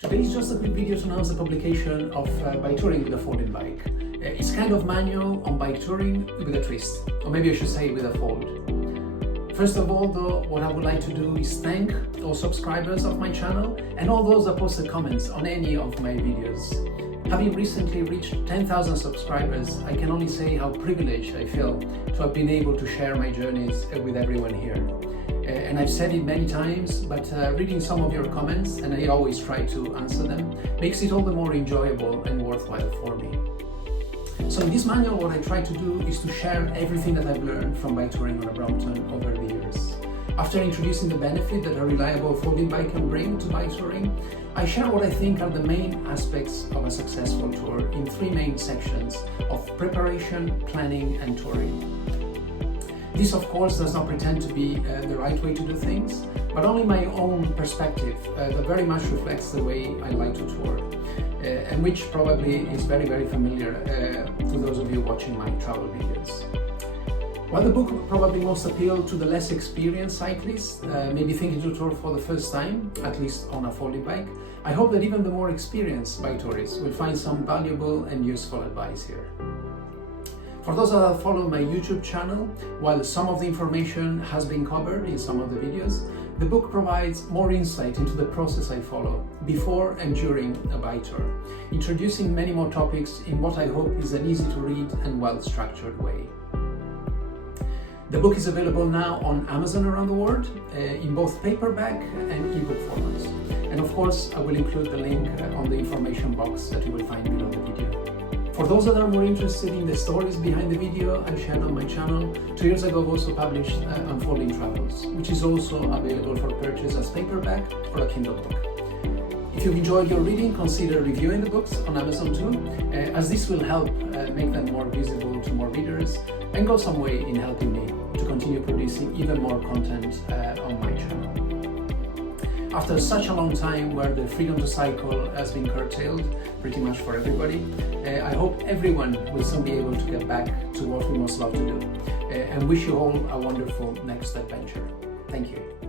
Today is just a quick video to announce the publication of Bike Touring with a Folding Bike. It's kind of manual on bike touring with a twist, or maybe I should say with a fold. First of all though, what I would like to do is thank all subscribers of my channel and all those that posted comments on any of my videos. Having recently reached 10,000 subscribers, I can only say how privileged I feel to have been able to share my journeys with everyone here. And I've said it many times, but reading some of your comments, and I always try to answer them, makes it all the more enjoyable and worthwhile for me. So in this manual, what I try to do is to share everything that I've learned from bike touring on a Brompton over the years. After introducing the benefit that a reliable folding bike can bring to bike touring, I share what I think are the main aspects of a successful tour in three main sections of preparation, planning, and touring. This, of course, does not pretend to be the right way to do things, but only my own perspective that very much reflects the way I like to tour, and which probably is very, very familiar to those of you watching my travel videos. While the book probably most appealed to the less experienced cyclists, maybe thinking to tour for the first time, at least on a folding bike, I hope that even the more experienced bike tourists will find some valuable and useful advice here. For those that follow my YouTube channel, while some of the information has been covered in some of the videos, the book provides more insight into the process I follow before and during a bike tour, introducing many more topics in what I hope is an easy to read and well-structured way. The book is available now on Amazon around the world, in both paperback and ebook formats. And of course, I will include the link on the information box that you will find below the video. For those that are more interested in the stories behind the video I've shared on my channel, 2 years ago I've also published Unfolding Travels, which is also available for purchase as paperback or a Kindle book. If you've enjoyed your reading, consider reviewing the books on Amazon too, as this will help make them more visible to more readers and go some way in helping me to continue producing even more content on my channel. After such a long time where the freedom to cycle has been curtailed pretty much for everybody, I hope everyone will soon be able to get back to what we most love to do, and wish you all a wonderful next adventure. Thank you.